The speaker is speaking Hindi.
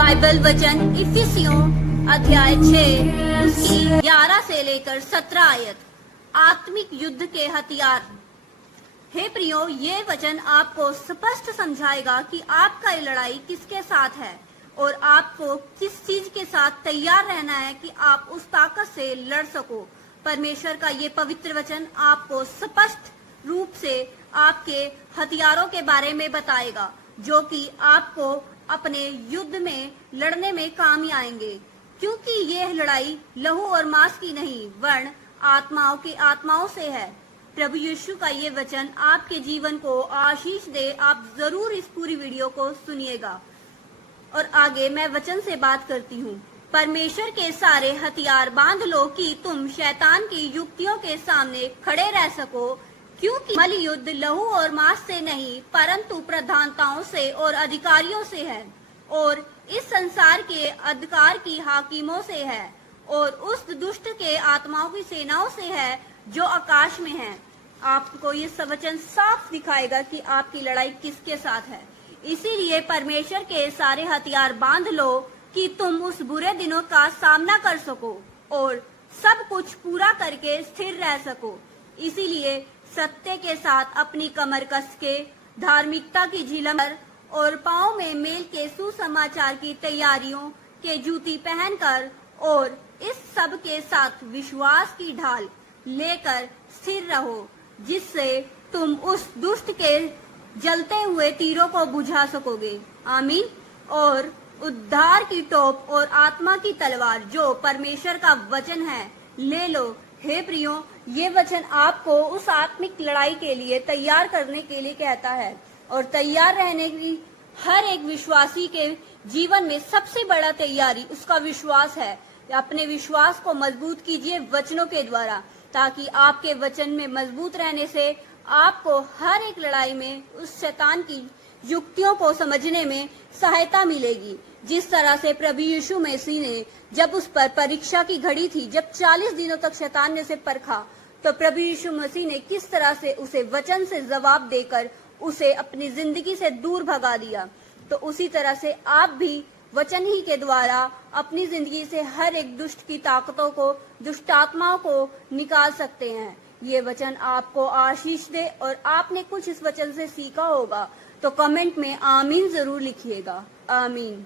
बाइबल वचन इफिसियों अध्याय 6 उसकी 11 से लेकर 17 आयत। आत्मिक युद्ध के हथियार। हे प्रियो, ये वचन आपको स्पष्ट समझाएगा कि आपका ये लड़ाई किसके साथ है और आपको किस चीज के साथ तैयार रहना है कि आप उस ताकत से लड़ सको। परमेश्वर का ये पवित्र वचन आपको स्पष्ट रूप से आपके हथियारों के बारे में बताएगा, जो कि आपको अपने युद्ध में लड़ने में काम आएंगे, क्योंकि ये लड़ाई लहू और मांस की नहीं वरन आत्माओं की आत्माओं से है। प्रभु यीशु का ये वचन आपके जीवन को आशीष दे। आप जरूर इस पूरी वीडियो को सुनिएगा। और आगे मैं वचन से बात करती हूँ। परमेश्वर के सारे हथियार बांध लो कि तुम शैतान की युक्तियों के सामने खड़े रह सको, क्योंकि मल युद्ध लहू और मांस से नहीं परंतु प्रधानताओं से और अधिकारियों से है और इस संसार के अधिकार की हाकिमों से है और उस दुष्ट के आत्माओं की सेनाओं से है जो आकाश में है। आपको ये वचन साफ दिखाएगा कि आपकी लड़ाई किसके साथ है। इसीलिए परमेश्वर के सारे हथियार बांध लो कि तुम उस बुरे दिनों का सामना कर सको और सब कुछ पूरा करके स्थिर रह सको। इसीलिए सत्य के साथ अपनी कमर कस के, धार्मिकता की झिलम और पाँव में मेल के सुसमाचार की तैयारियों के जूती पहनकर और इस सब के साथ विश्वास की ढाल लेकर स्थिर रहो, जिससे तुम उस दुष्ट के जलते हुए तीरों को बुझा सकोगे। आमीन। और उद्धार की टोप और आत्मा की तलवार जो परमेश्वर का वचन है ले लो। हे प्रियो, ये वचन आपको उस आत्मिक लड़ाई के लिए तैयार करने के लिए कहता है और तैयार रहने की हर एक विश्वासी के जीवन में सबसे बड़ा तैयारी उसका विश्वास है। अपने विश्वास को मजबूत कीजिए वचनों के द्वारा, ताकि आपके वचन में मजबूत रहने से आपको हर एक लड़ाई में उस शैतान की युक्तियों को समझने में सहायता मिलेगी। जिस तरह से प्रभु यीशु मसीह ने जब उस पर परीक्षा की घड़ी थी, जब 40 दिनों तक शैतान ने उसे परखा, तो प्रभु यीशु मसीह ने किस तरह से उसे वचन से जवाब देकर उसे अपनी जिंदगी से दूर भगा दिया। तो उसी तरह से आप भी वचन ही के द्वारा अपनी जिंदगी से हर एक दुष्ट की ताकतों को, दुष्ट आत्माओं को निकाल सकते हैं। ये वचन आपको आशीष दे और आपने कुछ इस वचन से सीखा होगा तो कमेंट में आमीन जरूर लिखिएगा। आमीन।